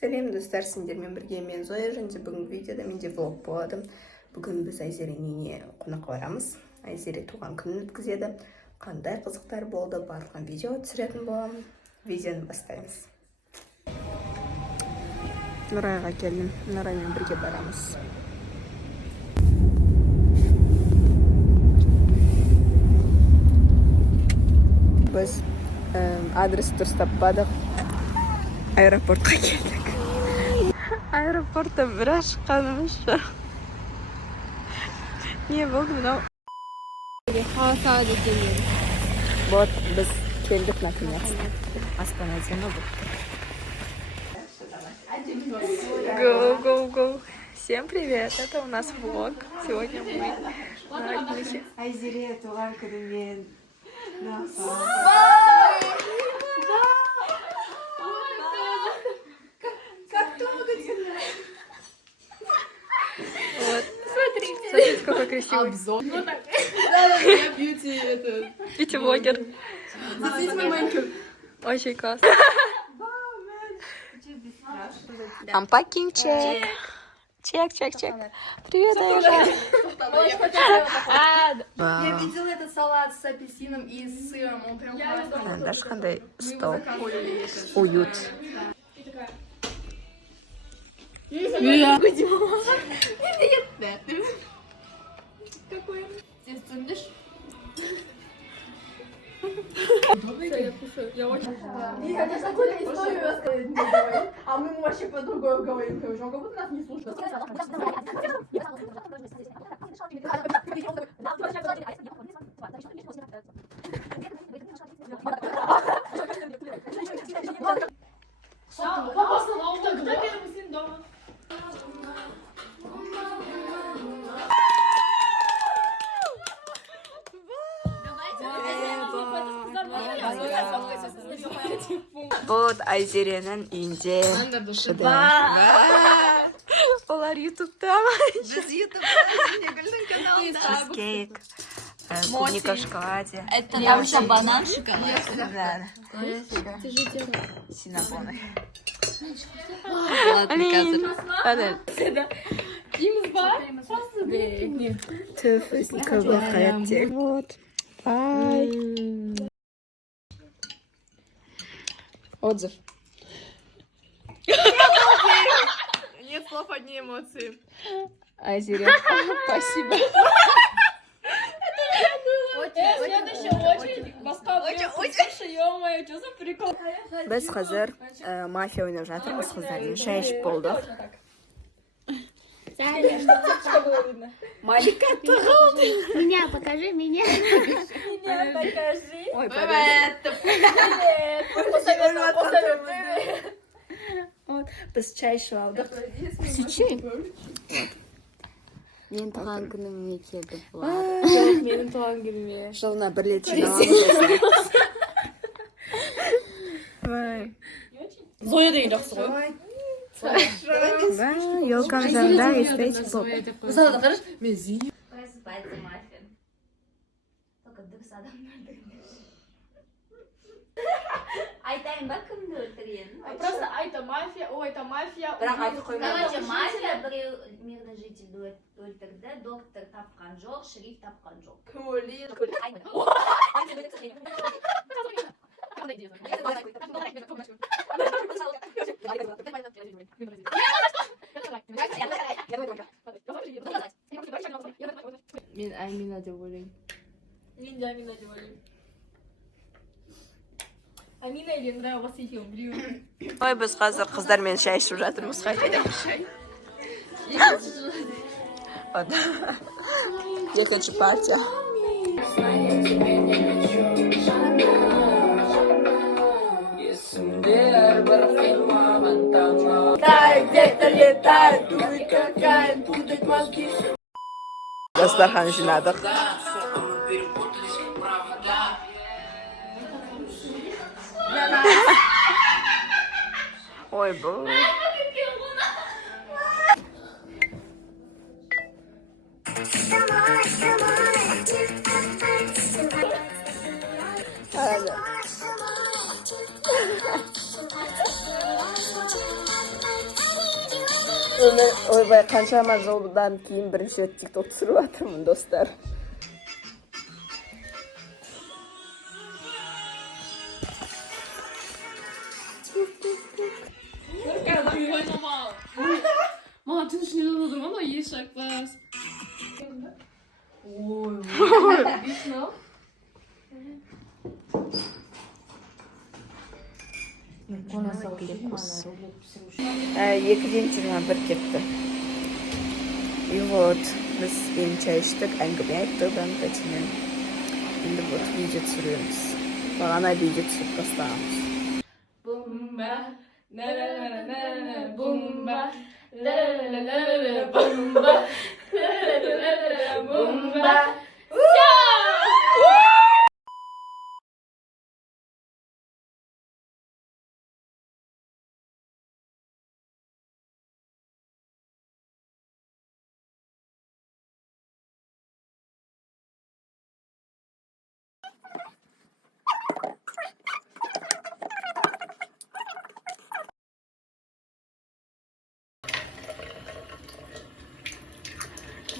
Сәлем достар, сендермен бірге мен Зоя. Және бүгінгі видеода менде влог болады. Бүгін біз Айзеренің үйіне қонаққа барамыз. Айзере туған күнін өткізеді. Қандай қызықтар болды, барлығын видео түсіретін боламын. Видеоны бастаймыз. Нұрайға келдім. Нұраймен бірге барамыз. Біз адрес дұрыс таппадық. Аэропортқа келдік. Аэропортта біраз шыққанымыз жоқ. Не болды мынау? Қаласады демейді. Вот, біз келдік наконец-то. Аспан әдемі болды. Go. Всем привет, это у нас влог. Сегодня мы на Радмихе. Айзере туған күнімен. Вот. Смотрите, сколько красивый. Обзор. Я бьюти, это... Бьюти-блогер. Здесь мой манькюр. Очень классно. Unpacking check. Чек. Привет, Айжа. Я видела этот салат с апельсином и с сыром. Он прям классный. Даже қандай стол. Уют. Какой? Здесь цундиш? Я кушаю, я очень... И хотя какую-то историю рассказать не говорит, а мы ему вообще по другому говорим, короче, он как будто нас не слушает. Папа сказал, так, когда первый сын дома? Вот Айзеренің үйінде. Олар ютубта. Без ютуба, Гүлдің каналында. Чизкейк. Клубника в шоколаде. Это там еще банан в шоколаде. Да. Синнабоны. Түф, өзінікі қаятте. Вот. Бай. Отзыв. Нет слов, одни эмоции. Айзере, спасибо. Следующая очередь. Слушай, ё-моё, что за прикол? Біз қазір мафия ойнап жатырмыз қыздармен. Шай ішіп болдық. Что было видно? Малика тығылды. Меня, покажи меня. Меня покажи. Ой, Посоветуй. Вот, біз чай ішіп алдық. Мен туған күніме келді бұлар. Менің туған күніме. Жылына бір рет жиналамыз. Зоя деген жақсы ғой. Елканың жанында эстетик болып. Мысалы да қараш, мен зейін. Просыпается мафия. Только дұрыс адамдарды айтайын ба кімді өлтіргенін? Просто айта мафия, о, это мафия. Бірақ айтып қоймай. Короче, мафия біреу мирный жительді өлтірді, доктор тапқан жоқ, шериф тапқан жоқ. Мен Аймина деп ойлаймын. Мен де Амина деп ойлаймын. Амина или нравилась екеуін біреуі. Ой, біз қазір қыздармен шай ішіп жатырмыз. Қайтадан шай. Екінші партия. Где-то летает, дует какая, путать мозги. Дастархан жинадық. Ой, бұл. ойбай қаншама жылдан кейін бірінші рет тикток түсіріп жатырмын достар. Маған түн ішінде жазылдым ма еш шақпас. Екіден 21 кетті. И вот, біз ең чай іштік, әңгіме айттық Дантатимен. Енді вот видео түсіреміз. Бағана видео түсіріп тастағанбыз. Бумба, на-на-на-на-на, бумба, ла-ла-ла-ла-ла, бумба, ла-ла-ла-ла-ла, бумба.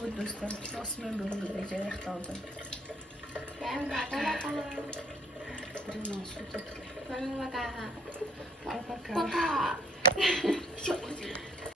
Вот достар, осымен бүгінгі видео аяқталды. Пока.